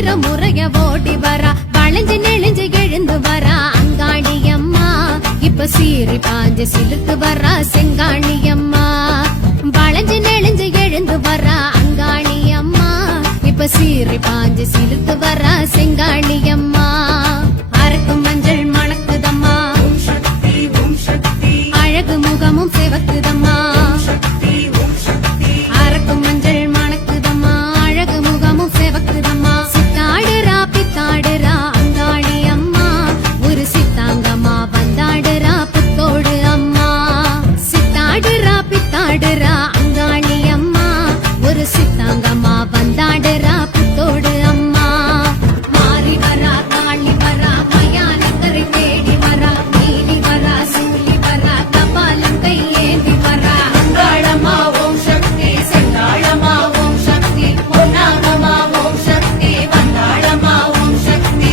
உதிர முறைய ஓடி வரா வளைஞ்சு நெளிஞ்சு எழுந்து வரா அங்காளி அம்மா இப்ப சீறி பாஞ்சு சிலுத்து வரா செங்காளி அம்மா வளைஞ்சு நெளிஞ்சு எழுந்து வரா அங்காளி அம்மா இப்ப சீறி பாஞ்சு சிலுத்து வரா செங்காளி அம்மா அரக்கும் மஞ்சள் மணக்குதம்மா அழகு முகமும் சிவக்குதம்மா அரக்கும் மஞ்சள் மணக்குதம்மா அழகு முகமும் சிவக்குதம்மா சித்தாடுறா பித்தாடுறா அங்காளி அம்மா ஒரு சித்தாங்கம்மா வந்தாடுறா புத்தோடு அம்மா சித்தாடுறா பித்தாடுறா அங்காளி அம்மா ஒரு சித்தாங்கம்மா வந்தாடுறா புத்தோடு அம்மா மாறி வரா காளி வரா மயானக்கரை தேடி வரா நீலி வரா சூலி வரா கபாலம் கை ஏந்தி வரா அங்காளம்மா ஓம் சக்தி செங்காளம்மா ஓம் சக்தி பொன்னாங்கம்மா ஓம் சக்தி வந்தாளம்மா ஓம் சக்தி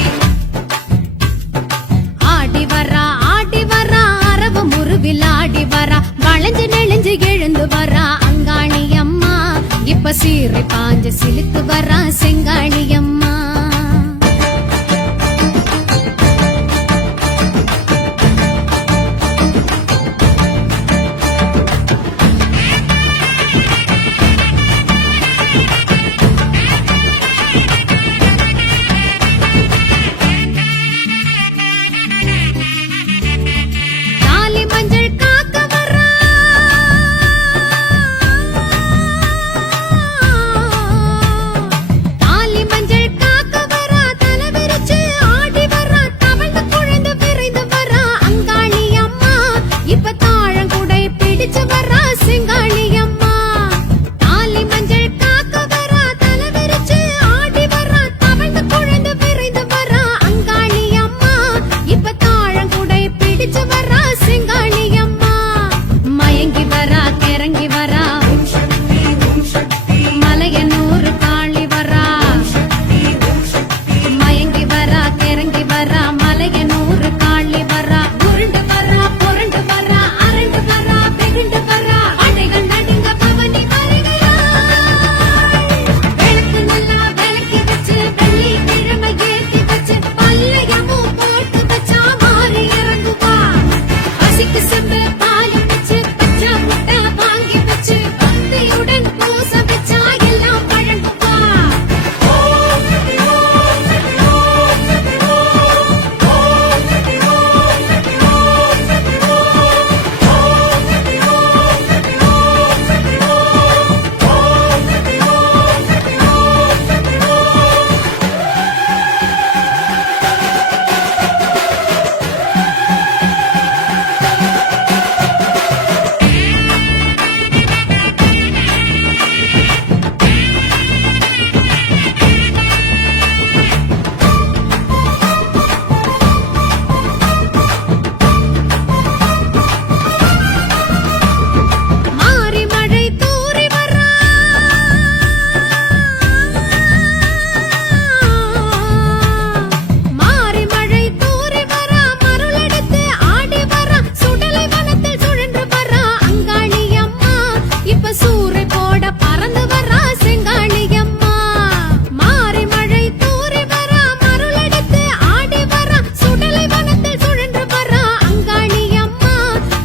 ஆடி வரா அரவ முருவில் ஆடி வரா வளைஞ்சு நெளிஞ்சு எழுந்து வரா அங்காளி அம்மா இப்ப சீரை பாஞ்சு சிலுத்து வரா செங்காளி அம்மா தாலி மஞ்சள் காக்க வரா தாலி மஞ்சள் காக்க வரா தலை விரிச்சு ஆடி வரா தவழ்ந்து குழைந்து விரைந்து வரா அங்காளி அம்மா இப்ப தாழங்குடை பிடிச்சு வரா செங்காளி அம்மா தாலி மஞ்சள் காக்க வரா தலை விரிச்சு ஆடி வரா தவழ்ந்து குழைந்து விரைந்து வரா அங்காளி அம்மா இப்ப தாழங்குடை பிடிச்சு வரா செங்காளி அம்மா மயங்கி வரா கிறங்கி வரா மலையனூர் காளி வரா மயங்கி வரா கிறங்கி வரா மலையனூர் காளி வரா உருண்டு வரா புரண்டு வரா அரண்டு வரா வெகுண்டு வரா அடைகள் நடுங்க பவனி வருகிறாள் விளக்கு நல்லா விளக்கி வச்சு வெள்ளி கிழமை ஏற்றி வச்சு பல்லையமும் போட்டு வச்சா மாறி இறங்குவா பசிக்கு செம்பு பால் வச்சு பச்சா முட்டை வாங்கி வச்சு பக்தியுடன் பூச வச்சா எல்லாம் பழங்குவா மாறி மழை தூறி வரா மாறி மழை தூறி வரா மருளெடுத்து ஆடி வரா சுடலை வனத்தில் சுழன்று வரா அங்காளி அம்மா இப்ப சூறை போட பறந்து வரா செங்காளி அம்மா மாறி மழை தூறி வரா மருளெடுத்து ஆடி வரா சுடலை வனத்தில் சுழன்று வரா அங்காளி அம்மா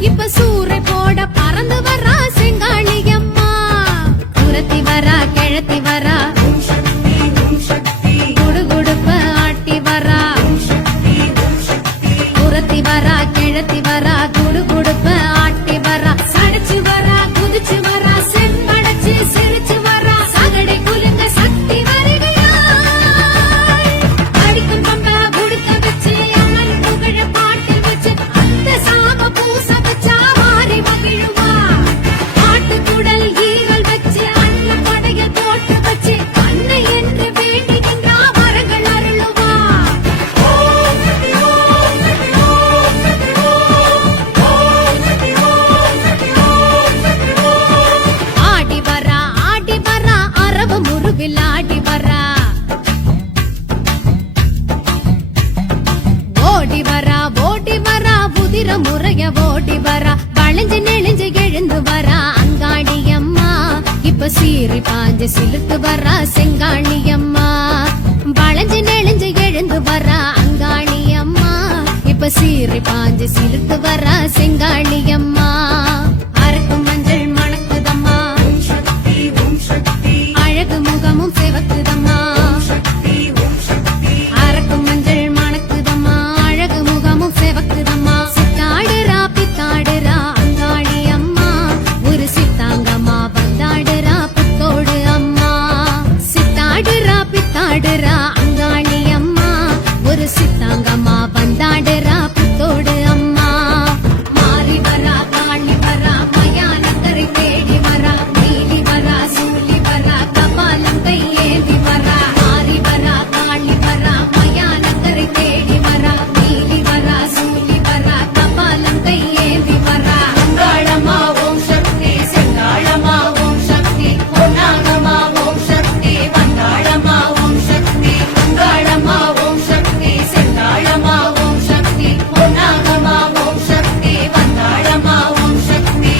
இப்ப சூறை போட பறந்து வரா செங்காளி அம்மா குரத்தி வரா கிழத்தி வரா குடுகுடுப்ப ஆட்டி வரா குரத்தி வரா கிழத்தி வரா குடுகுடுப்ப ஆட்டி வரா சடைச்சு வரா குதிச்சு வரா செம்படைச்சு சிரிச்சு வரா சகடை குலுங்க சக்தி வருகிறாள் அடிக்கும் பம்ப குடுக்க வச்சு அம்மன் புகழ பாட்டு வச்சு அந்த சாம பூச வச்சா மாறி மகிழுவா பாட்டு குடல் ஈரல் வச்சு அண்ணன் படைய போட்டு வச்சு அன்னை என்று வேண்டுகின்றா வரங்கள் அருளுவா ஆடி வரா அரவ முருவில் ஆடி வரா ஓடி வரா உதிர முறைய ஓடி வரா வளைஞ்சு நெளிஞ்சு எழுந்து வரா அங்காளி அம்மா இப்ப சீறி பாஞ்சு சிலுத்து வரா செங்காளி அம்மா சீறி பாஞ்சு சிலுத்து வரா செங்காளியம்மா அரக்கும் மஞ்சள் மணக்குதம்மா அழகு முகமும் செவக்குதம்மா அரக்கும் மஞ்சள் மணக்குதம்மா அழகு முகமும் செவக்குதம்மா சித்தாடுறா பித்தாடுறா அங்காளி அம்மா ஒரு சித்தாங்கம்மா வந்தாடுறா புத்தோடு அம்மா சித்தாடுறா பித்தாடுறா அங்காளி அம்மா ஒரு சித்தாங்கம்மா வந்தாடுறா புத்தோடு அம்மா மாறி வரா காளி வரா மயானக்கரை தேடி வரா நீலி வரா சூலி வரா கபாலம் கையேந்தி வரா மாறி வரா காளி வரா மயானக்கரை தேடி வரா நீலி வரா சூலி வரா கபாலம் கையேந்தி வரா அங்காளம்மா ஓம் சக்தி செங்காளம்மா ஓம் சக்தி பொன்னாகம்மா ஓம் சக்தி வந்தாளம்மா ஓம் சக்தி அங்காளம்மா ஓம் சக்தி செங்காளம்மா ஓம் சக்தி பொன்னாகம்மா ஓம் சக்தி வந்தாளம்மா ஓம் சக்தி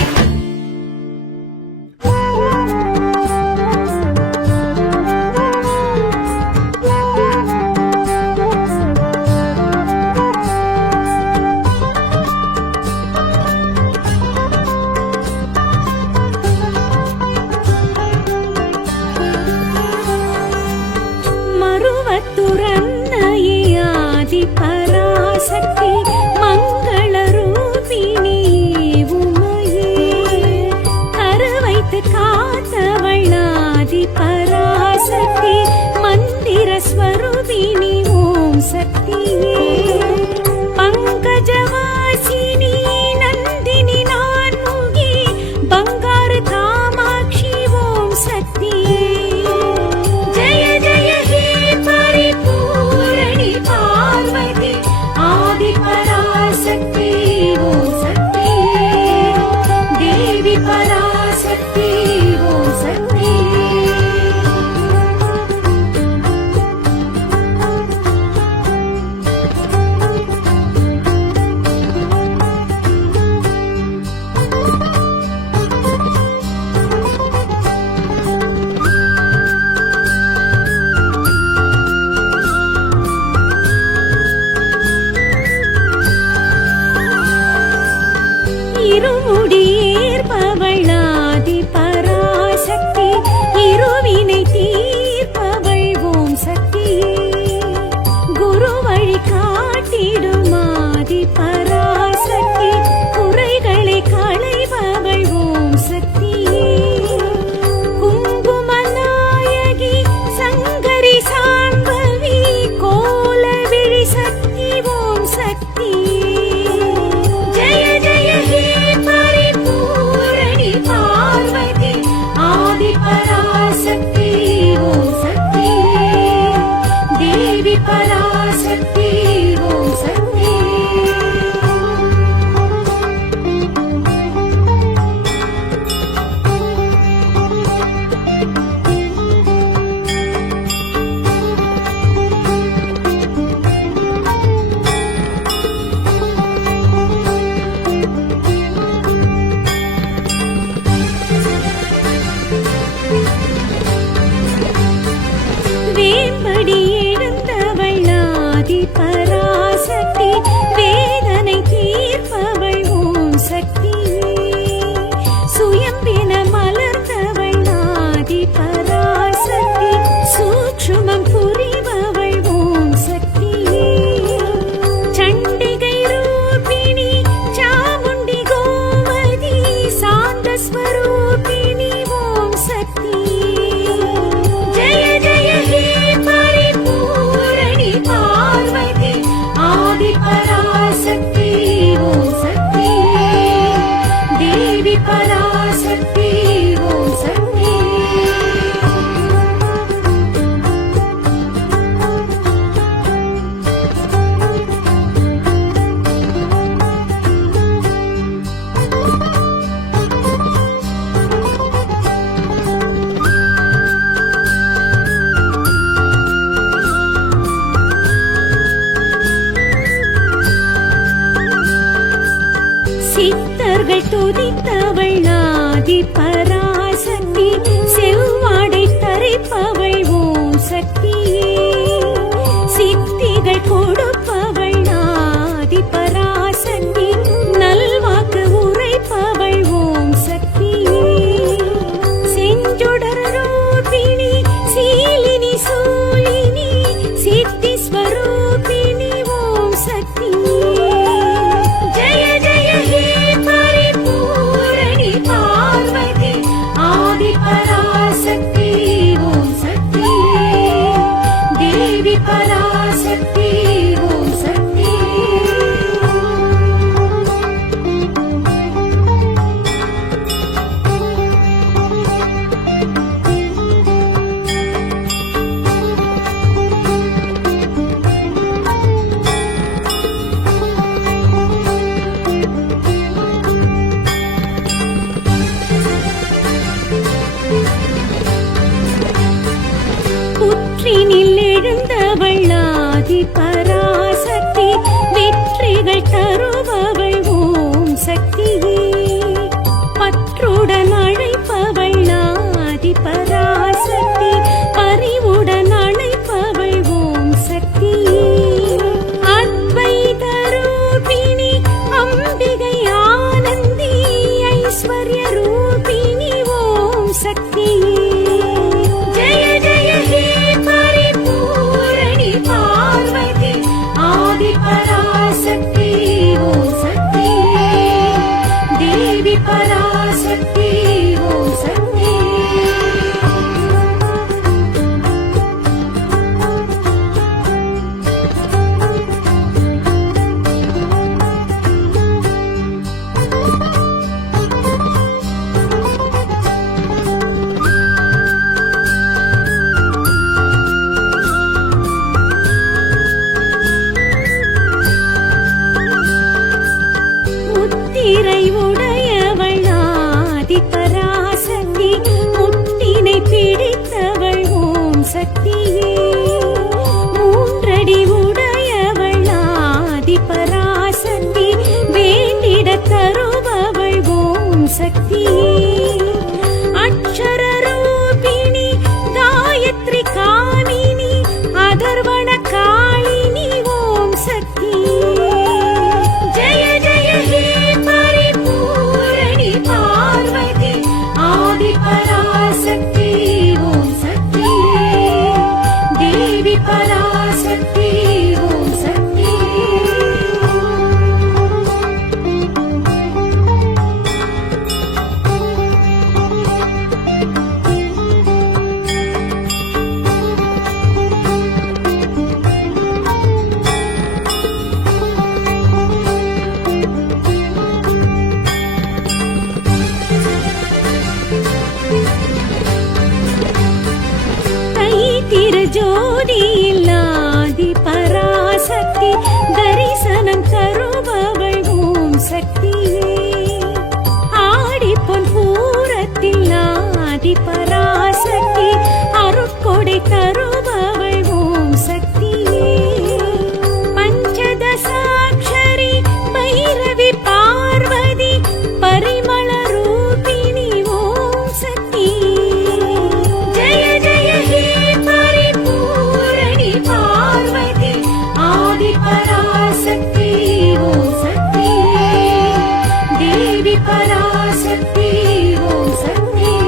மறுவத்துரன்னையே ஆதி பராசக்தி மங்களரூபிணி உமையே கருவைத்து காத்தவள் ஆதி பராசக்தி மந்திர ஸ்வரூபிணி ஓம் சக்தியே பங்கஜவாசினி நந்தினி நான்முகி பங்காரு காமாட்சி ஓம் சக்தியே ஜய ஜய ஹே பரிபூரணி பார்வதி ஆதி பராசக்தி ஓம் சக்தி தேவி பராசக்தி ஓம் சக்தி இருமுடியேற்பவள் ஆதி பராசக்தி இருவினை தீர்ப்பவள் ஓம் சக்தியே குரு வழி காட்டிடும் ஆதி பராசக்தி குறைகளை களைபவள் ஓம் சக்தியே குங்குமநாயகி சங்கரி சாம்பவி கோலவிழி சக்தி ஓம் சக்தியே ஜய ஜய ஹே பரிபூரணி பார்வதி ஆதி பராசக்தி ஓம் சக்தியே தேவி பராசக்தி ஓம் சக்தியே வேம்படி எழுந்தவள் ஆதி பராசக்தி வேதனை தீர்ப்பவள் ஓம் சக்தியே சுயம்பின மலர்ந்தவள் ஆதி பராசக்தி சூட்சுமம் புரிபவள் ஓம் சக்தியே சண்டிகை ரூபிணி சாமுண்டி கோமதி சாந்த ஸ்வரூபிணி ஓம் சக்தியே ஜய ஜய ஹே பரிபூரணி பார்வதி ஆதி பராசக்தி ஓம் சக்தியே தேவி பராசக்தி ஓம் சக்தியே சித்தர்கள் துதித்தவள் ஆதி பராசக்தி செவ்வாடை தரிப்பவள் ஓம் சக்தியே சித்திகள் கொடுப்பவள் ஆதி பராசக்தி பராசக்தி ஓம் சக்தி. புற்றினில் எழுந்தவள் ஆதி பராசக்தி, வெற்றிகள் தருபவள் ஓம் சக்தியே. பற்றுடன் அழைப்பவள் ஆதி பராசக்தி, பரிவுடன் அழைப்பவள் ஓம் சக்தியே. அத்வைத ரூபிணி அம்பிகை ஆனந்தி, ஐஸ்வர்ய ரூபிணி ஓம் சக்தியே. ஜெய ஜெய ஹே பரிபூரணி பார்வதி, ஆதி பராசக்தி ஓம் சக்தி. தேவி பராசக்தி ஓம் சக்தி. முத்திரை உடையவள் ஆதி பராசக்தி, முட்டினை பிடித்தவள் ஓம் சக்தியே. மூன்றடி உடையவள் ஆதி பராசக்தி, வேண்டிட தருபவள் ஓம் சக்தியே. அக்ஷர ரூபிணி காயத்ரி காமினி, அதர்வண காளினி ஓம் சக்தியே. ஜெய ஜெய ஹே பரிபூரணி பார்வதி, ஆதி பராசக்தி ஓம் சக்தி. தேவி பராசக்தி ஓம் சக்தி. திருஜோதியில் ஆதி பராசக்தி, தரிசனம் தருபவள் ஓம் சக்தியே. ஆடிப்பொன் பூரத்தில் ஆதி பராசக்தி, அருட்கொடை தருபவள் ஓம் சக்தியே. பஞ்சதசாட்சரி பைரவி பார்வதி, பரிமள ரூபிணி ஓம் சக்தியே. ஜெய ஜெய ஹே பரிபூரணி பார்வதி, ஆதி பராசக்தி ஓம் சக்தியே. தேவி பராசக்தி ஓம் சக்தியே.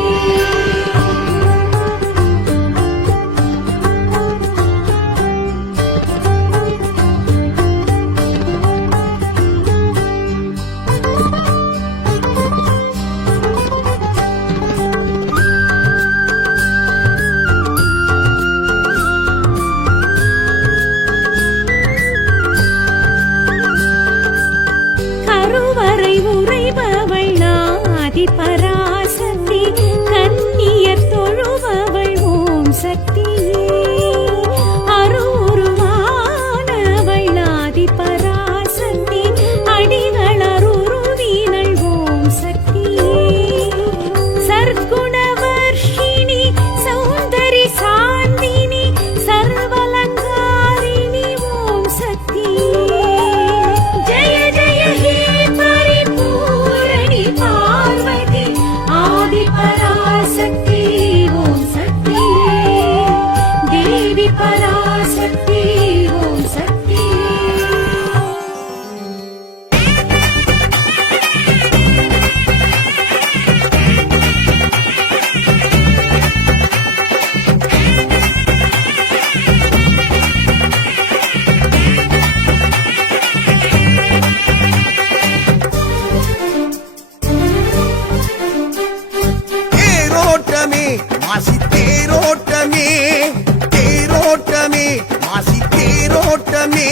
தேரோட்டமே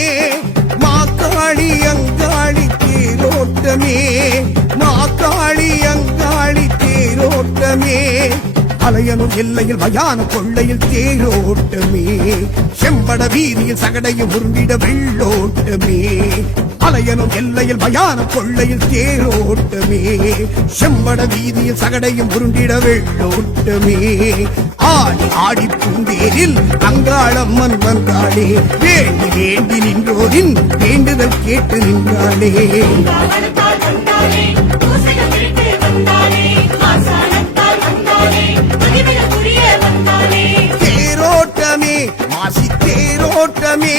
மாக்காளி அங்காளி தேரோட்டமே மாக்காளி அங்காளி தேரோட்டமே அலையனும் எல்லையில் மயான கொள்ளையில் தேரோட்டமே செம்பட வீதியில் சகடையும் உருண்டிட வெள்ளோட்டமே அலையனும் எல்லையில் மயான கொள்ளையில் தேரோட்டமே செம்பட வீதியில் சகடையும் உருண்டிட வெள்ளோட்டமே ஆடி ஆடி பூந்தேரில் அங்காளம்மன் வந்தாளே வேண்டி வேண்டி நின்றோரின் வேண்டுதல் கேட்டு நின்றாளே தேரோட்டமே மாசி தேரோட்டமே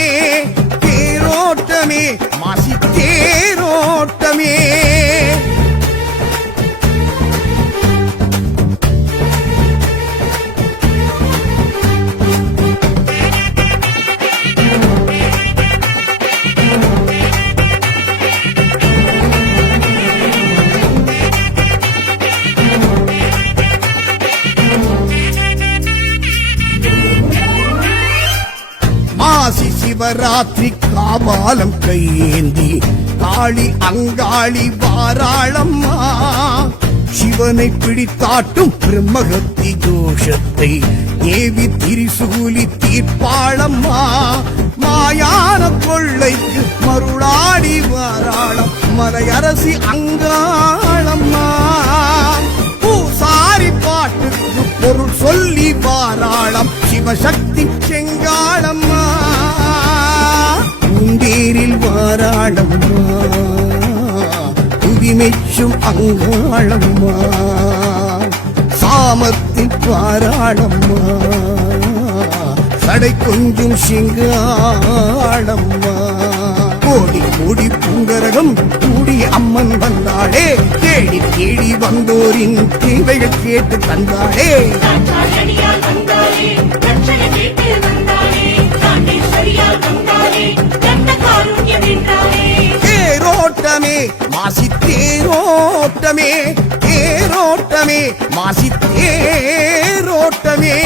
தேரோட்டமே மாசி தேரோட்டமே மாசி சிவராத்திரி காபாலம் கையேந்தி காளி அங்காளி வாராளம்மா சிவனை பிடித்தாட்டும் பிரம்மகத்தி தோஷத்தை ஏவி திரிசூலி தீர்ப்பாளம்மா மாயான கொள்ளைக்கு மருளாடி வாராளம் மலையரசி அங்காளம்மா பூசாரி பாட்டுக்கு பொருள் சொல்லி வாராளம் சிவசக்தி செங்காளம்மா பூந்தேரில் வாராளம்மா புதிமெச்சும் அங்காளம்மா சாமத்தில் பாராளம்மா சடை கொஞ்சும் சிங்காளம்மா கோடி கோடி பூங்கரகம் கூடி அம்மன் வந்தாளே தேடி தேடி வந்தோரின் தேவைகள் கேட்டு தந்தாளே தேரோட்டமே மாசி தேரோட்டமே தேரோட்டமே மாசி தேரோட்டமே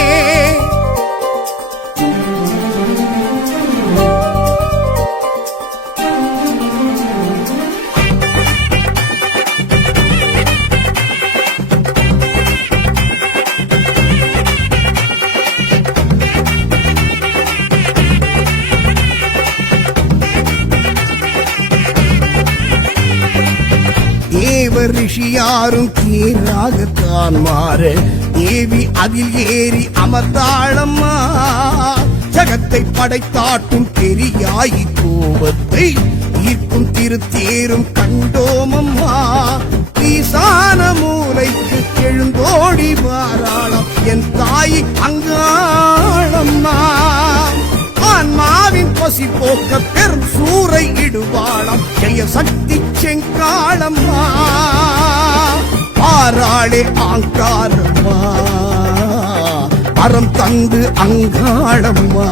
தேவர் ரிஷியாரும் கீராகத்தான் மாற தேவி அதில் ஏறி அமர்ந்தாளம்மா ஜகத்தை படைத்தாட்டும் பெரியாயி கோபத்தை ஈர்க்கும் திருத்தேரும் கண்டோமம்மா ஈசான மூலைக்கு எழுந்தோடி வாராளம் என் தாய் அங்காளம்மா ஆன்மாவின் பசி போக்க பெரும் சூறை இடுவாளம் ஜெய சக்தி செங்காளம்மா பாராளே ஆங்காரம்மா அறம் தந்து அங்காளம்மா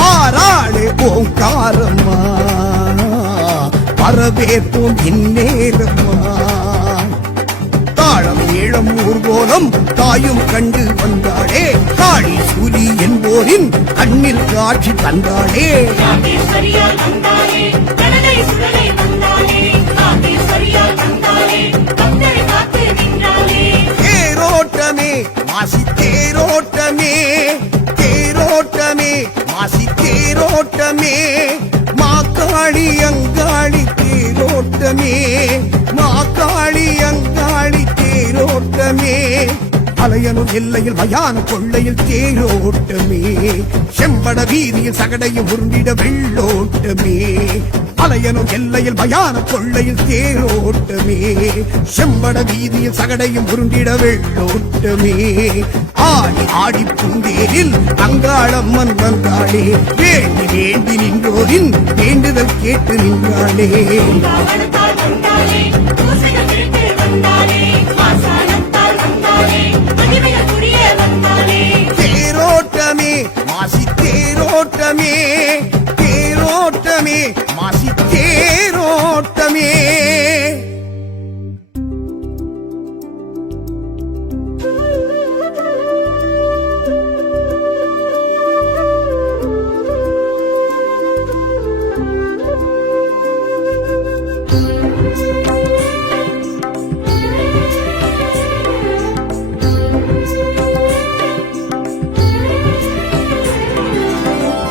பாராளே ஓங்காரம்மா பரவேற்போம் இந்நேரம்மா தாளம் ஏழம் ஊர்கோலம் தாயும் கண்டு வந்தாளே காளி சூலி என்போரின் கண்ணில் காட்சி தந்தாளே தேரோட்டமே மாசி தேரோட்டமே தேரோட்டமே மாசி தேரோட்டமே மாக்காளி அங்காளி தேரோட்டமே மாக்காளி அங்காளி தேரோட்டமே அலையனும் எல்லையில் மயான கொள்ளையில் தேரோட்டமே செம்பட வீதியில் சகடையும் உருண்டிட வெள்ளோட்டமே அலையனும் எல்லையில் மயான கொள்ளையில் தேரோட்டமே செம்பட வீதியில் சகடையும் உருண்டிட வெள்ளோட்டமே ஆடி ஆடி பூந்தேரில் அங்காளம்மன் வந்தாளே வேண்டி வேண்டி நின்றோரின் வேண்டுதல் கேட்டு நின்றாளே தேரோட்டமே மாசி தேரோட்டமே தேரோட்டமே மாசி தேரோட்டமே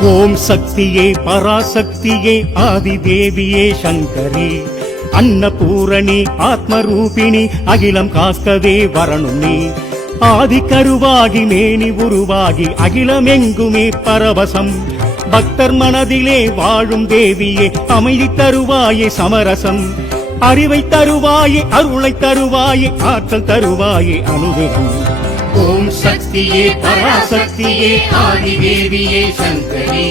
ஓம் சக்தியே பராசக்தியே ஆதிதேவியே சங்கரி அன்னபூரணி ஆத்மரூபிணி அகிலம் காக்கவே வரணும் நீ ஆதி கருவாகி மேனி உருவாகி அகிலமெங்குமே பரவசம் பக்தர் மனதிலே வாழும் தேவியே அமைதி தருவாயே சமரசம் அறிவை தருவாயே அருளை தருவாயே ஆற்றல் தருவாயே அனுதினம் ஓம் சக்தியே பராசக்தியே ஆதிதேவியே சங்கரி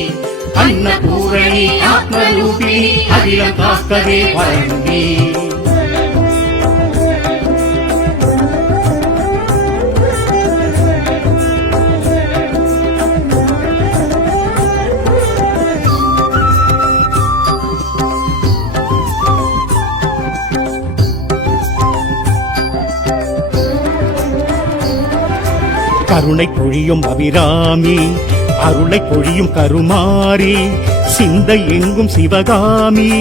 அன்னபூரணி ஆத்மரூபிணி அகிலம் காக்கவே வரண்டி கருணை பொழியும் அபிராமி அருளை பொழியும் கருமாரி சிந்தை எங்கும் சிவகாமி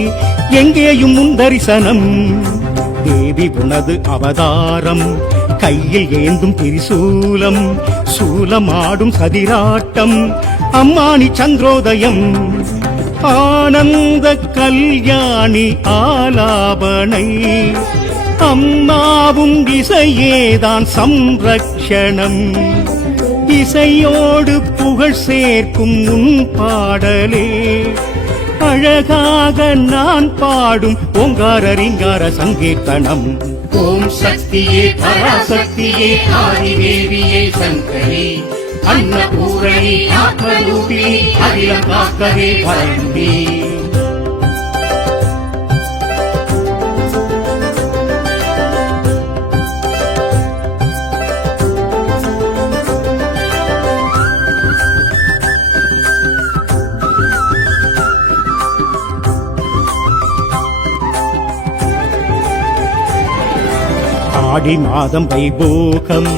எங்கேயும் முந்தரிசனம் தேவி உனது அவதாரம் கையில் ஏந்தும் திரிசூலம் சூலமாடும் சதிராட்டம் அம்மானி சந்திரோதயம் ஆனந்த கல்யாணி ஆலாபனை அம்மாவும் இசையேதான் சம்ரக்ஷணம் இசையோடு புகழ் சேர்க்கும் உன் பாடலே அழகாக நான் பாடும் ஓங்கார ரீங்கார சங்கீர்த்தனம் ஓம் சக்தியே பராசக்தியே ஆதிதேவியே சங்கரி அன்னபூரணி ஆத்மரூபிணி அகிலம் காக்கவே வரண்டி ஆடி மாதம் வைபோகம்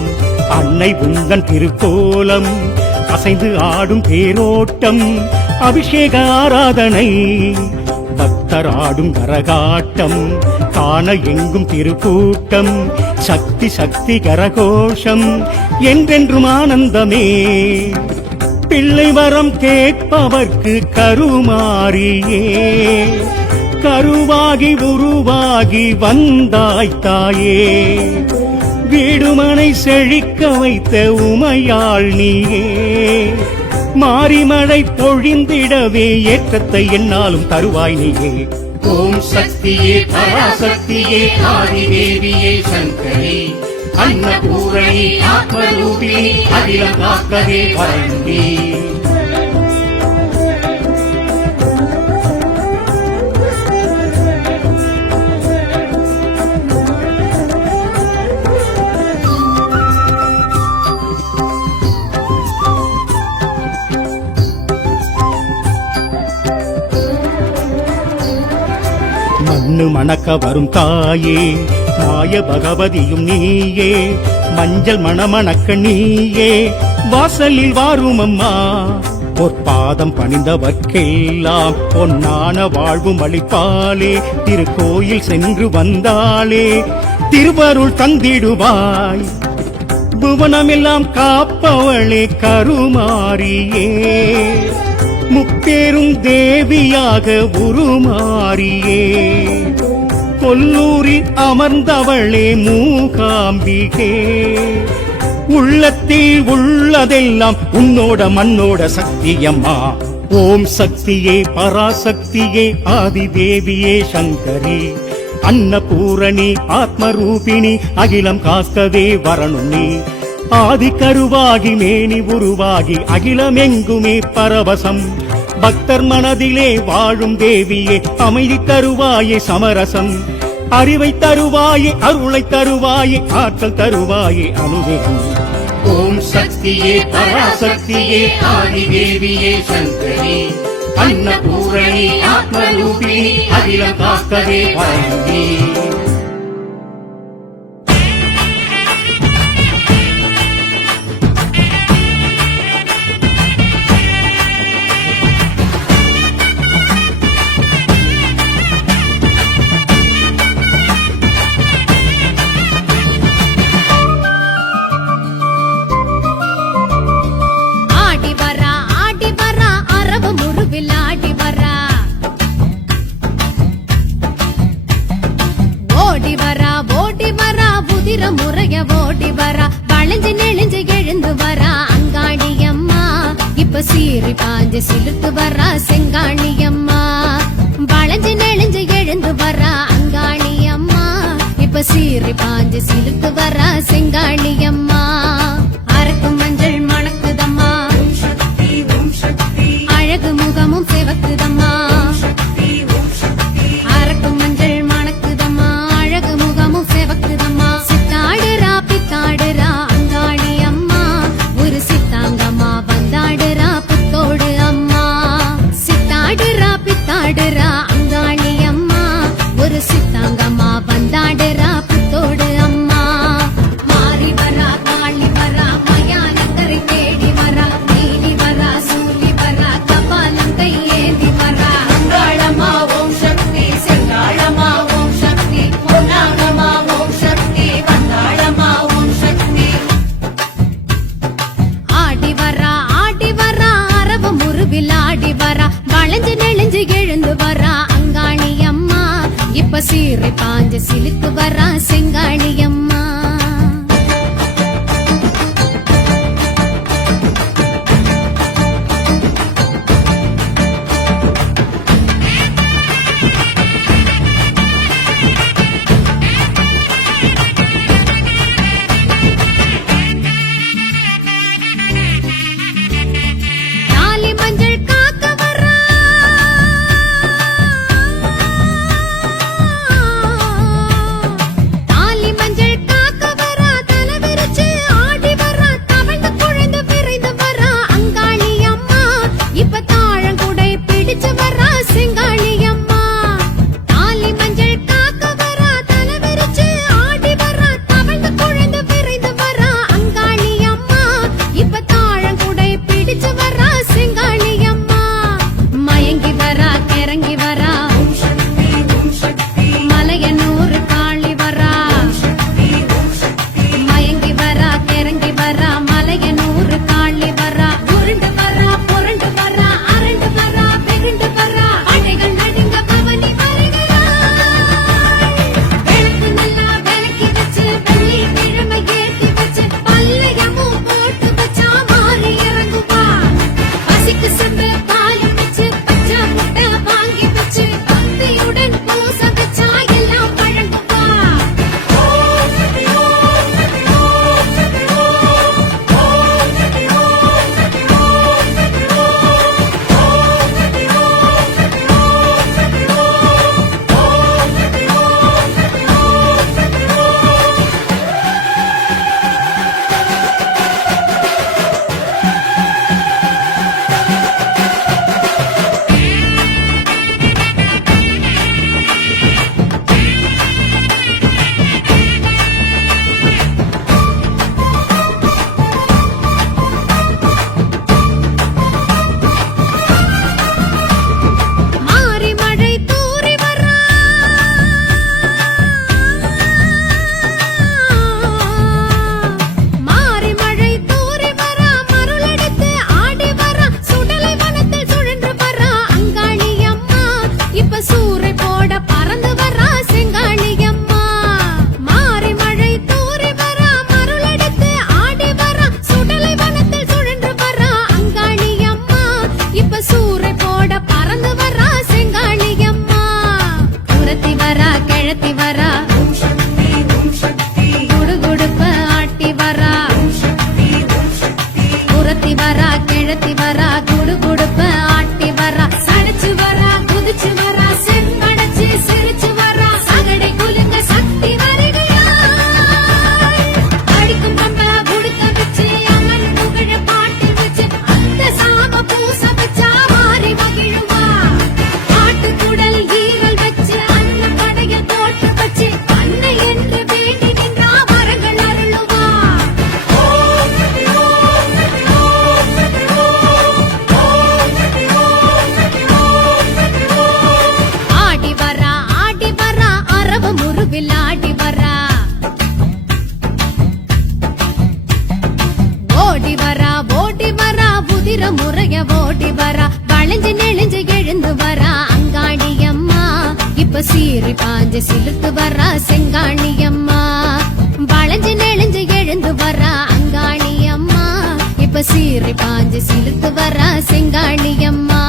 அன்னை உந்தன் திருக்கோலம் அசைந்து ஆடும் தேரோட்டம் அபிஷேக ஆராதனை பக்தர் ஆடும் கரகாட்டம் காண எங்கும் திருக்கூட்டம் சக்தி சக்தி கரகோஷம் என்றென்றும் ஆனந்தமே பிள்ளை வரம் கேட்பவர்க்கு கருமாரியே கருவாகி உருவாகி வந்தாய் தாயே வீடுமனை செழிக்க வைத்த உமையாள் நீயே மாரிமழை பொழிந்திடவே ஏற்றத்தை என்னாலும் தருவாய் நீயே ஓம் சக்தியே பராசக்தியே ஆதிதேவியே சங்கரி அன்னபூரணி ஆத்மரூபிணி அகிலம் காக்கவே வரண்டி மண்ணு மணக்க வரும் தாயே மாய பகவதியும் நீயே மஞ்சள் மணமணக்க நீயே வாசலில் வாரும் அம்மா பொற்பாதம் பணிந்தவர்க்கெல்லாம் பொன்னான வாழ்வும் அளிப்பாளே திருக்கோயில் சென்று வந்தாளே திருவருள் தந்திடுவாய் புவனமெல்லாம் காப்பவளே கருமாரியே முப்பேரும் தேவியாக உருமாறியே கொல்லூரில் அமர்ந்தவளே மூகாம்பிகே உள்ளத்தில் உள்ளதெல்லாம் உன்னோட மண்ணோட சக்தியம்மா ஓம் சக்தியே பராசக்தியே ஆதிதேவியே சங்கரி அன்னபூரணி ஆத்மரூபிணி அகிலம் காக்கவே வரணும் நீ ஆதி கருவாகி மேனி உருவாகி அகிலமெங்குமே பரவசம் பக்தர் மனதிலே வாழும் தேவியே அமைதி தருவாயே சமரசம் அறிவை தருவாயே அருளை தருவாயே ஆற்றல் தருவாயே அனுதினம் ஓம் சக்தியே பராசக்தியே ஆதிதேவியே சங்கரி அன்னபூரணி ஆத்மரூபிணி அகிலம் காக்கவே வரண்டி ஆடி வரா அரவு சிலுத்து வரா செங்காளி அம்மா வளைஞ்சு நெளிஞ்சு எழுந்து வரா அங்காளி அம்மா இப்ப சீறி பாஞ்சு சிலுத்து வரா செங்காளி அம்மா அரக்கு மஞ்சள் மணக்குதம்மா அழகு முகமும் சிவக்குதம்மா அரக்கு மஞ்சள் மணக்குதம்மா அழகு முகமும் சிவக்குதம்மா சித்தாடுறா பித்தாடுறா அங்காளி அம்மா ஒரு சித்தாங்கம்மா வந்தாடுறா புத்தோடு அம்மா சித்தாடுறா பித்தாடுறா அங்காளி அம்மா ஒரு சித்தாங்கம்மா வந்தாடுறா புத்தோடு அம்மா மாறி வரா காளி வரா மயானக்கரை தேடி வரா நீலி வரா சூலி வரா கபாலம் கையேந்தி வரா அங்காளம்மா ஓம் சக்தி செங்காளம்மா ஓம் சக்தி பொன்னாங்கம்மா ஓம் சக்தி வந்தாளம்மா ஓம் சக்தி ஆடி வரா அரவ முருவில் ஆடி வரா வளைஞ்சு நெளிஞ்சு எழுந்து வரா அங்காளி அம்மா இப்ப சீரை பாஞ்சு சிலுத்து வரா செங்காளி அம்மா தாலி மஞ்சள் காக்க வரா தாலி மஞ்சள் காக்க வரா தலை விரிச்சு ஆடி வரா தவழ்ந்து குழைந்து விரைந்து வரா அங்காளி அம்மா இப்ப தாழங்குடை பிடிச்சு வரா செங்காளி அம்மா தாலி மஞ்சள் காக்க வரா தலை விரிச்சு ஆடி வரா தவழ்ந்து குழைந்து விரைந்து வரா அங்காளி அம்மா இப்ப தாழங்குடை பிடிச்சு வரா செங்காளி அம்மா மயங்கி வரா கிறங்கி வரா மலையனூர் காளி வரா மயங்கி வரா கிறங்கி வரா மலையனூர் காளி வரா உருண்டு வரா புரண்டு வரா அரண்டு வரா வெகுண்டு வரா அடைகள் நடுங்க பவனி வருகிறாள் விளக்கு நல்லா விளக்கி வச்சு வெள்ளி கிழமை ஏற்றி வச்சு பல்லையமும் போட்டு வச்சா மாறி இறங்குவா பசிக்கு சென்று பாலம் வச்சு பச்சா முட்டை வாங்கி வச்சு பக்தியுடன் பூச வச்சா எல்லாம் பழங்குவா மாறி மழை தூறி வரா மாறி மழை தூறி வரா மருளடித்து ஆடி வரா சுடலை வனத்தில் சுழன்று வரா அங்காளி அம்மா இப்ப சூறை போட பறந்து வரா செங்காளி அம்மா மாறி மழை தூறி வரா மருளடித்து ஆடி வரா சுடலை வனத்தில் சுழன்று வரா அங்காளி அம்மா இப்ப சூறை போட பறந்து வரா செங்காளி அம்மா குரத்தி வரா கிழத்தி வரா குடுகுடுப்ப ஆட்டி வரா குரத்தி வரா கிழத்தி வரா குடுகுடுப்ப ஆட்டி வரா சடைச்சு வரா குதிச்சு வரா செம்படைச்சு சிரிச்சு வரா சகடை குலுங்க சக்தி வருகிறாள் அடிக்கும் பம்பா குடுக்க வச்சு அம்மன் புகழ பாட்டு வச்சு அந்த சாம பூச வச்சா மாறி மகிழுவா ஆட்டுக்குடல் ஈரல் வச்சு அன்ன படைய போட்டு வச்சு அன்னை என்று வேண்டி நின்றா வரங்கள் அருளுவா ஆடி வரா அரவ முருவில் ஆடி வரா ஓடி வரா உதிர முறைய ஓடி வரா வளைஞ்சு நெளிஞ்சு எழுந்து வரா அங்காளி அம்மா இப்ப சீறி பாஞ்சு சிலுத்து வரா செங்காளி அம்மா வளைஞ்சு நெளிஞ்சு எழுந்து வரா அங்காளி அம்மா இப்ப சீறி பாஞ்சு சிலுத்து வரா செங்காளி அம்மா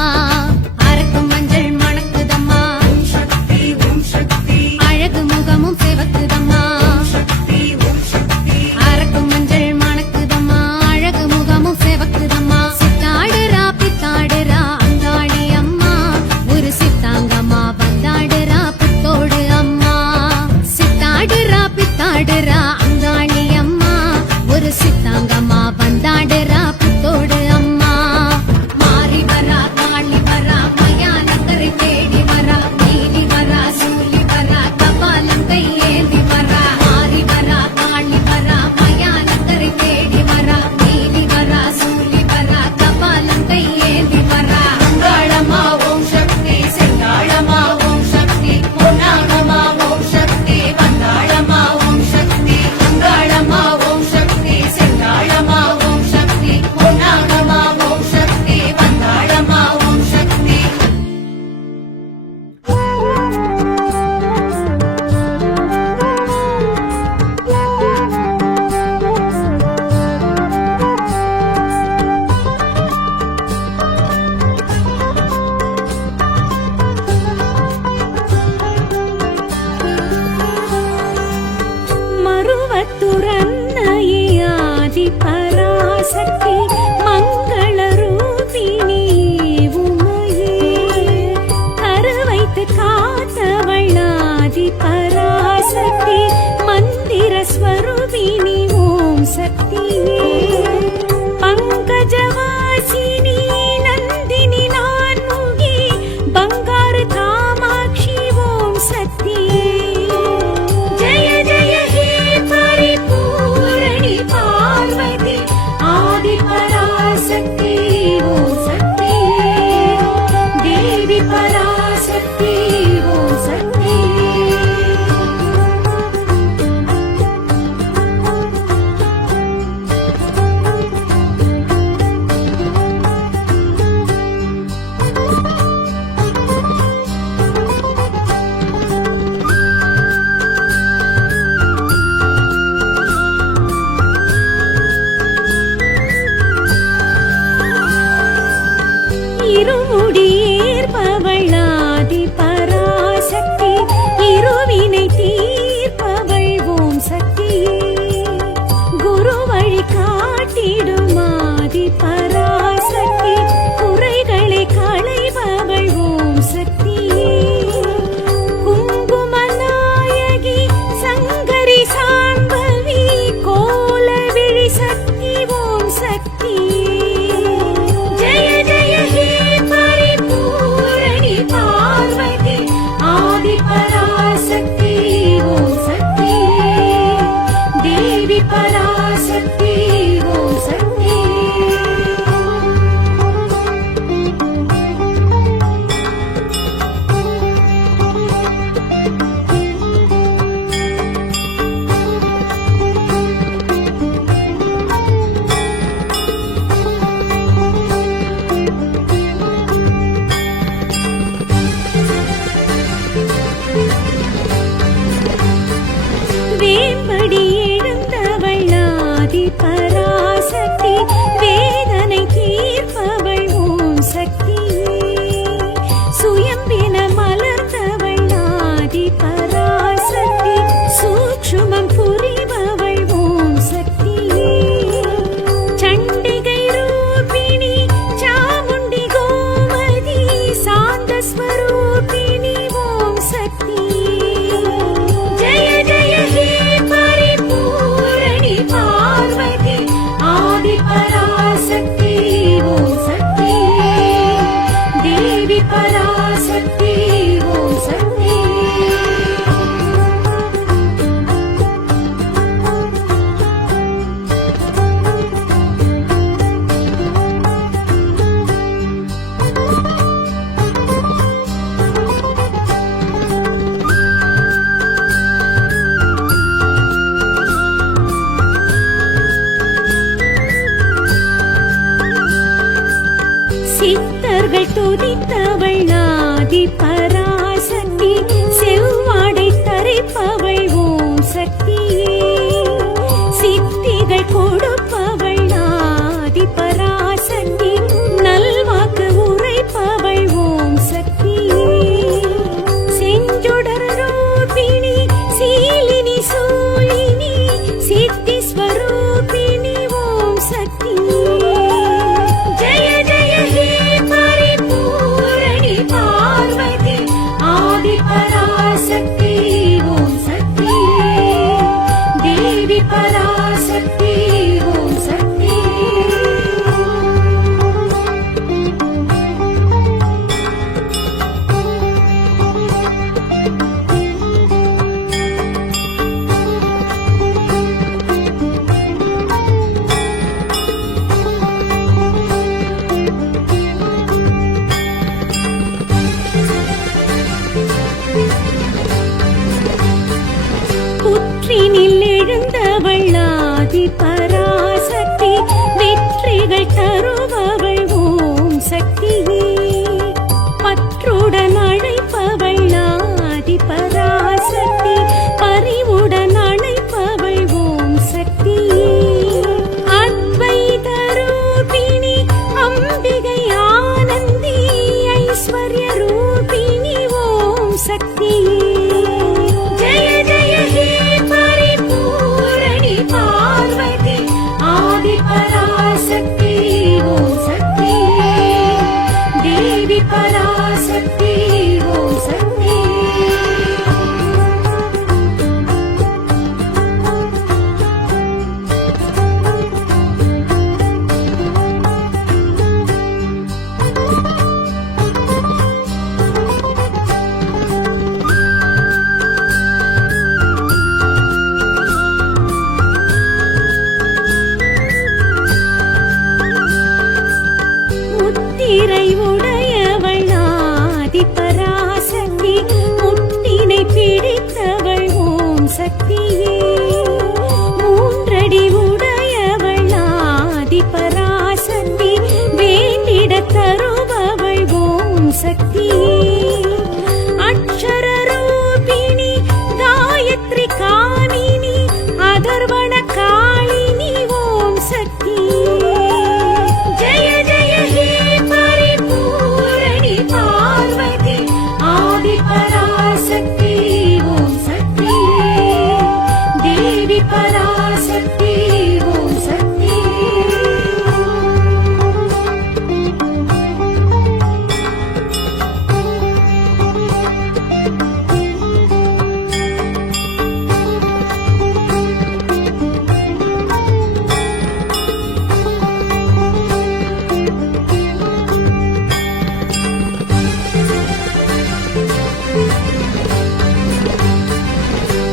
ஆதிபராசக்தி ஓம் சக்தி. சித்தர்கள் துதித்தவள் ஆதிபராசக்தி, செவ்வாடை தரிப்பவள் ஓம் சக்தியே. சித்திகள் கொடுப்பவள் ஆதிபராசக்தி, நல்வாக்கு உரைப்பவள் ஓம் சக்தியே. செஞ்சுடர் ரூபிணி சீலினி சூலினி, சித்தி ஸ்வரூபிணி ஓம் சக்தியே. ஜெய ஜெய ஹே பரிபூரணி பார்வதி, ஆதிபராசக்தி ஓம் சக்தி. தேவி பராசக்தி ஓம் சக்தி. புற்றினில் எழுந்தவள் ஆதிபராசக்தி, வெற்றிகள் தருபவள் ஓம் சக்தியே. பற்றுடன் அழைப்பவள் ஆதிபராசக்தி, பரிவுடன் அழைப்பவள் ஓம் சக்தியே. அத்வைத ரூபிணி அம்பிகை ஆனந்தி, ஐஸ்வர்ய ரூபிணி ஓம் சக்தியே. ஜெய ஜெய ஹே பரிபூரணி பார்வதி, ஆதிபராசக்தி ஓம் சக்தி. தேவி பராசக்தி ஓம் சக்தி. முத்திரை உடையவள் ஆதிபராசக்தி, முத்தினை பிடித்தவள் ஓம் சக்தியே. மூன்றடி உடையவள் ஆதிபராசக்தி, வேண்டிட தருபவள் ஓம் சக்தியே. அக்ஷர ரூபிணி காயத்ரி காமினி, அதர்வண காளினி ஓம் சக்தியே. ஜெய ஜெய ஹே பரிபூரணி பார்வதி, ஆதிபராசக்தி ஓம் சக்தி. தேவி பராசக்தி ஓம் சக்தி.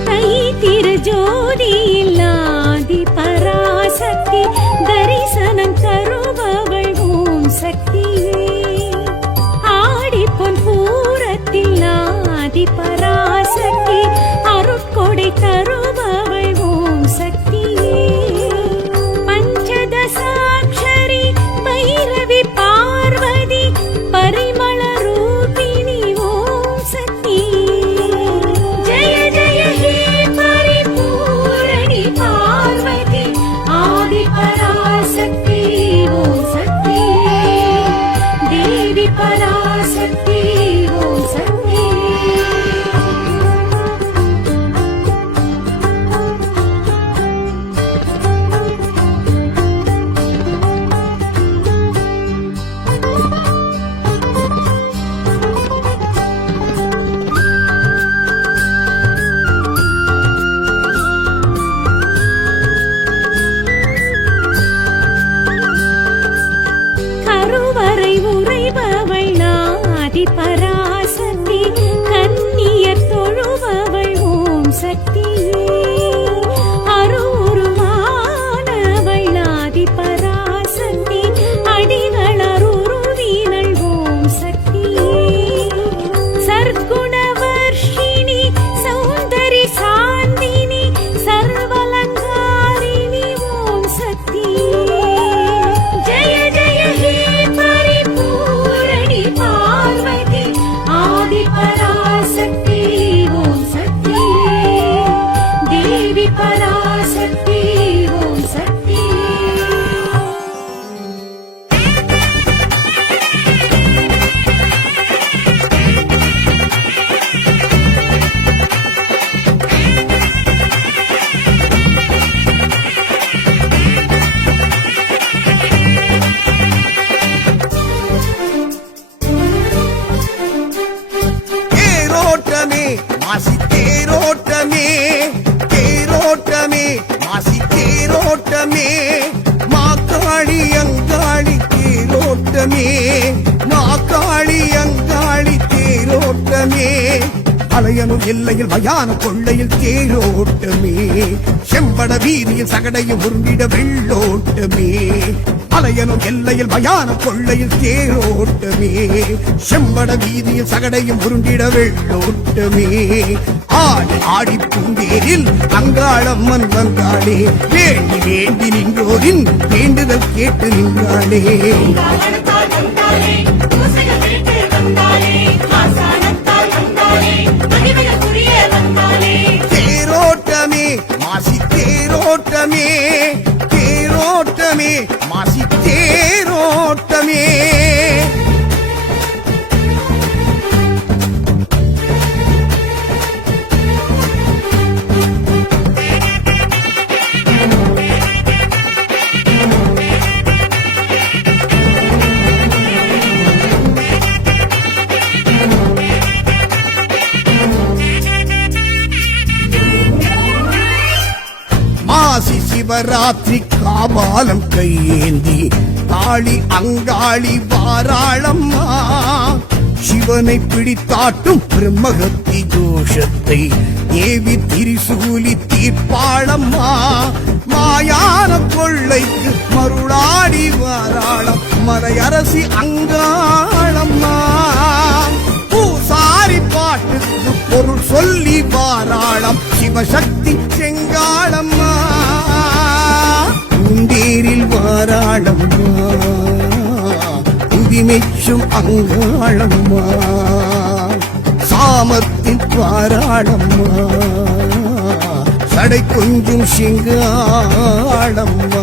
தை திருஜோதியில் ஆதிபராசக்தி, தரிசனம் தருபவள் ஓம் சக்தியே. ஆடிப்பொன் பூரத்தில் ஆதிபராசக்தி, அருட்கொடை தருபவள் ஓம் சக்தியே. பஞ்சதசாட்சரி பைரவி பார்வதி, பரிமள ரூபிணி ஓம் சக்தியே. ஜெய ஜெய ஹே பரிபூரணி பார்வதி, ஆதிபராசக்தி ஓம் சக்தி. தேவி பராசக்தி ஓம் சக்தி. ஆதி பராசக்தி கன்னியர் தொழுபவள் ஓம் சக்தி அருவுருவானவள் ஆதி பராசக்தி அடிகள் அருருவினள் ஓம் சக்தி சர்க்குணவர்ஷினி சௌந்தரி சாந்தினி சர்வலங்காரிணி ஓம் சக்தி ஜய ஜய ஹே பரிபூரணி பார்வதி ஆதி பராசக்தி ஓம் சக்தி தேவி பராசக்தி ஓம் சக்தி தேரோட்டமே மாசி தேரோட்டமே தேரோட்டமே மாசி தேரோட்டமே மாக்காளி அங்காளி தேரோட்டமே மாக்காளி அங்காளி தேரோட்டமே அலையனும் எல்லையில் மயான கொள்ளையில் தேரோட்டமே செம்பட வீதியில் சகடையும் உருண்டிட வெள்ளோட்டமே அலையனும் எல்லையில் மயான கொள்ளையில் தேரோட்டமே செம்பட வீதியில் சகடையும் உருண்டிட வெள்ளோட்டமே ஆடி ஆடி பூந்தேரில் அங்காளம்மன் வந்தாளே வேண்டி வேண்டி நின்றோரின் வேண்டுதல் கேட்டு நின்றாளே தேரோட்டமே மாசி தேரோட்டமே தேரோட்டமே மாசி தேரோட்டமே மாசி சிவராத்திரி காபாலம் கையேந்தி தாளி அங்காளி வாராளம்மா சிவனை பிடித்தாட்டும் பிரம்மகத்தி தோஷத்தை ஏவி திரிசூலி தீர்ப்பாளம்மா மாயான கொள்ளைக்கு மருளாடி வாராளம் மலையரசி அங்காளம்மா பூசாரி பாட்டுக்கு பொருள் சொல்லி வாராளம் சிவசக்தி செங்காளம்மா பூந்தேரில் வாராளம்மா புதிமெச்சும் அங்காளம்மா சாமத்தில் வாராளம்மா சடை கொஞ்சம் சிங்காளம்மா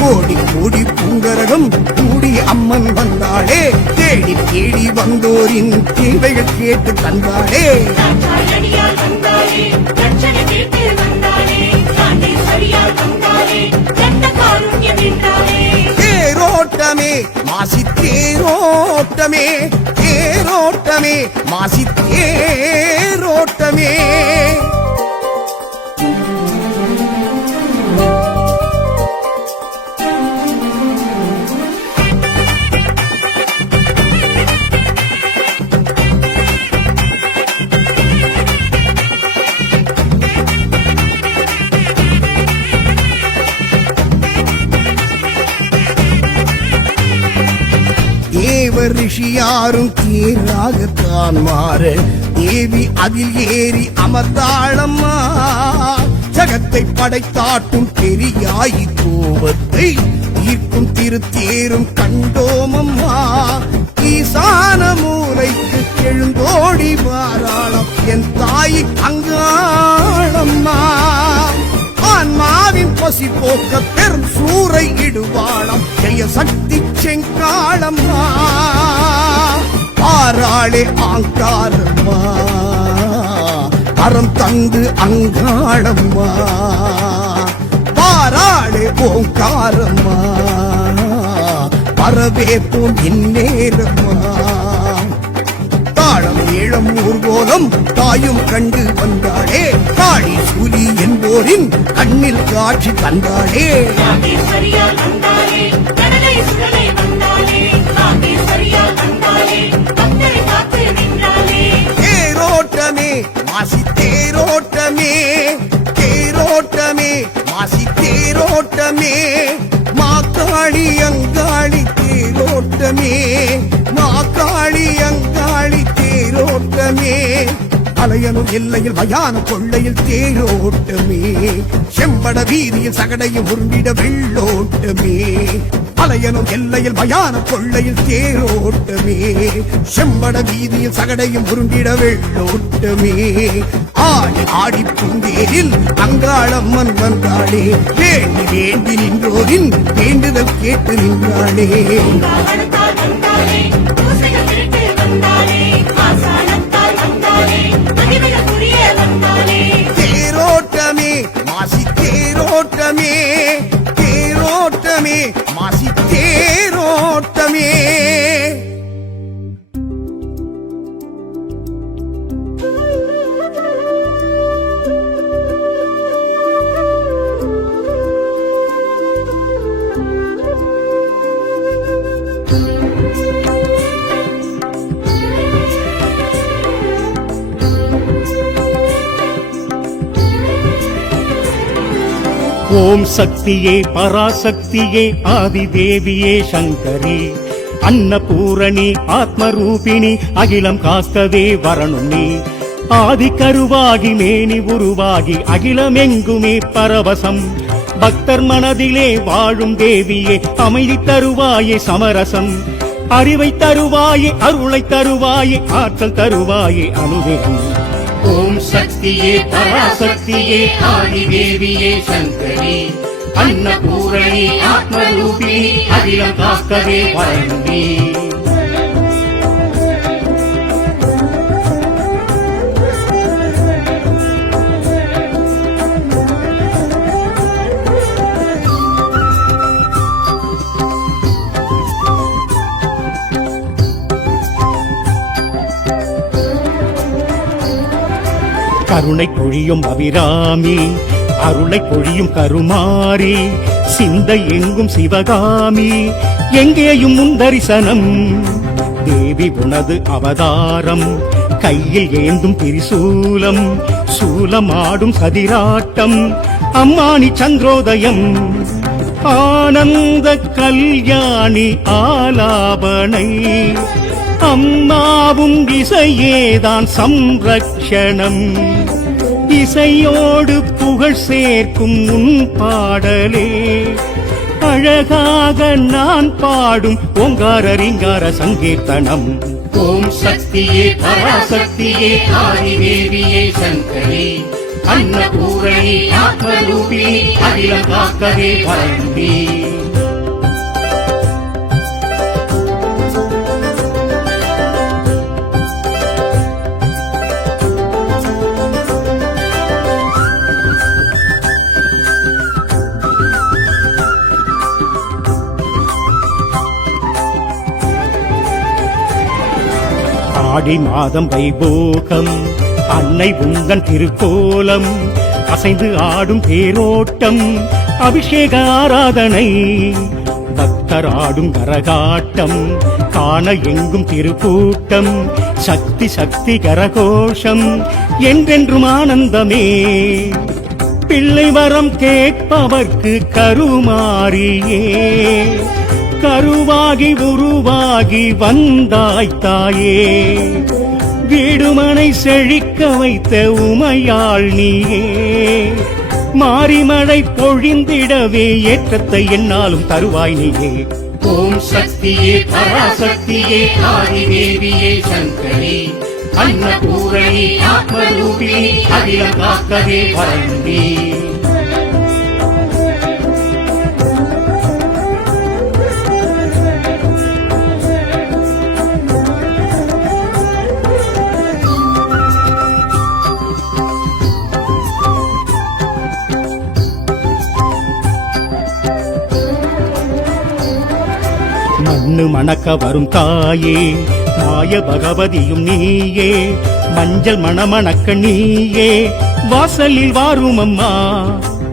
கோடி கோடி பூங்கரகம் கூடி அம்மன் வந்தாளே தேடி தேடி வந்தோரின் தேவைகள் கேட்டு தந்தாளே தேரோட்டமே மாசி தேரோட்டமே தேரோட்டமே மாசி தேரோட்டமே தேவர் ரிஷியாரும் தேராகத்தான் மாற தேவி அதில் ஏறி அமர்ந்தாளம்மா ஜகத்தை படைத்தாட்டும் பெரியாயி கோபத்தை ஈர்க்கும் திருத்தேரும் கண்டோமம்மா ஈசான மூலைக்கு எழுந்தோடி வாராளம் என் தாய் அங்காளம்மா ஆன்மாவின் பசி போக்க பெரும் சூறை இடுவாளம் ஜெய சக்தி செங்காளம்மா பாராளே ஆங்காரம்மா அறம் தந்து அங்காளம்மா பாராளே ஓங்காரம்மா பரவேற்போம் இந்நேரம்மா தாளம் ஏழம் ஊர்கோலம் தாயும் கண்டு வந்தாளே காளி சூலி என்போரின் கண்ணில் காட்சி தந்தாளே வந்தாளே கடலை சுடலை வந்தாளே தேரோட்டமே மாக்காளி அங்காளி தேரோட்டமே மாக்காளி அங்காளி தேரோட்டமே அலையனும் எல்லையில் மயான கொள்ளையில் தேரோட்டமே செம்பட வீதியில் சகடையும் உருண்டிட வெள்ளோட்டமே அலையனும் எல்லையில் மயான கொள்ளையில் தேரோட்டமே செம்பட வீதியில் சகடையும் உருண்டிட வெள்ளோட்டமே ஆடி ஆடி பூந்தேரில் அங்காளம்மன் வந்தாளே வேண்டி வேண்டி நின்றோரின் வேண்டுதல் கேட்டு நின்றாளே வந்தாள் வந்தாளே பூசைகள் திருட்டு வந்தாளே ஆசானத்தால் வந்தாளே மகிமைய புரிய வந்தாளே தேரோட்டமே மாசி தேரோட்டமே தேரோட்டமே மாசி தேரோட்டமே ஓம் சக்தியே பராசக்தியே ஆதிதேவியே சங்கரி அன்னபூரணி ஆத்மரூபிணி அகிலம் காக்கவே வரணும் நீ ஆதி கருவாகி மேனி உருவாகி அகிலமெங்குமே பரவசம் பக்தர் மனதிலே வாழும் தேவியே அமைதி தருவாயே சமரசம் அறிவை தருவாயே அருளை தருவாயே ஆற்றல் தருவாயே அனுகிரகம் ஓம் சக்தியே பராசக்தியே ஆதிதேவியே சங்கரி அன்னபூரணி ஆத்மரூபிணி அகிலம் காக்கவே வரணும் நீ கருணை பொழியும் அபிராமி அருளை பொழியும் கருமாரி சிந்தை எங்கும் சிவகாமி எங்கேயும் முந்தரிசனம் தேவி உனது அவதாரம் கையில் ஏந்தும் திரிசூலம் சூலமாடும் சதிராட்டம் அம்மானி சந்திரோதயம் ஆனந்த கல்யாணி ஆலாபனை அம்மாவும் இசையேதான் சம்ரக்ஷணம் இசையோடு புகழ் சேர்க்கும் உன் பாடலே அழகாக நான் பாடும் ஓங்கார ரீங்கார சங்கீர்த்தனம் ஓம் சக்தியே பராசக்தியே ஆதிதேவியே சங்கரி அன்னபூரணி ஆத்மரூபிணி அகிலம் காக்கவே வரணும் நீ ஆடி மாதம் வைபோகம் அன்னை உந்தன் திருக்கோலம் அசைந்து ஆடும் தேரோட்டம் அபிஷேக ஆராதனை பக்தர் ஆடும் கரகாட்டம் காண எங்கும் திருக்கூட்டம் சக்தி சக்தி கரகோஷம் என்றென்றும் ஆனந்தமே பிள்ளை வரம் கேட்பவர்க்கு கருமாரியே கருவாகி உருவாகி வந்தாய் தாயே வீடுமனை செழிக்க வைத்த உமையாள் நீயே மாரிமழை பொழிந்திடவே ஏற்றத்தை என்னாலும் தருவாய் நீயே ஓம் சக்தியே பராசக்தியே ஆதிதேவியே சங்கரி அன்னபூரணி ஆத்மரூபிணி அகிலம் காக்கவே வரணும் நீ மண்ணு மணக்க வரும் தாயே மாய பகவதியும் நீயே மஞ்சள் மணமணக்க நீயே வாசலில் வாரும் அம்மா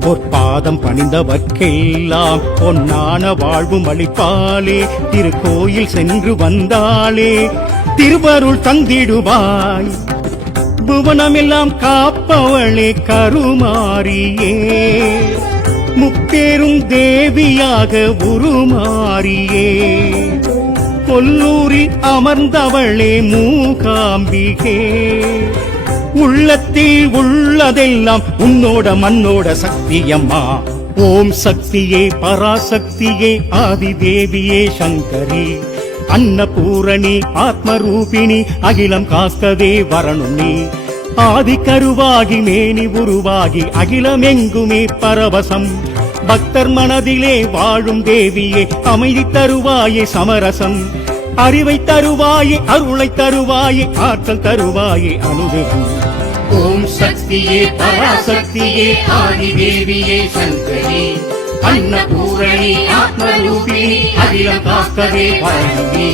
பொற்பாதம் பணிந்தவர்க்கெல்லாம் பொன்னான வாழ்வும் அளிப்பாளே திருக்கோயில் சென்று வந்தாளே திருவருள் தந்திடுவாய் புவனமெல்லாம் காப்பவளே கருமாரியே முப்பேரும் தேவியாக உருமாறியே கொல்லூரில் அமர்ந்தவளே மூகாம்பிகே உள்ளத்தில் உள்ளதெல்லாம் உன்னோட மண்ணோட சக்தியம்மா ஓம் சக்தியே பராசக்தியே ஆதிதேவியே சங்கரி அன்னபூரணி ஆத்மரூபிணி அகிலம் காக்கவே வரணும் நீ ஆதி கருவாகி மேனி உருவாகி அகிலமெங்குமே பரவசம் பக்தர் மனதிலே வாழும் தேவியே அமைதி தருவாயே சமரசம் அறிவை தருவாயே அருளை தருவாயே ஆற்றல் தருவாயே அனுகிரகம் ஓம் சக்தியே பராசக்தியே ஆதிதேவியே சங்கரி அன்னபூரணி ஆத்மரூபிணி அகிலம் காக்கவே வரணும் நீ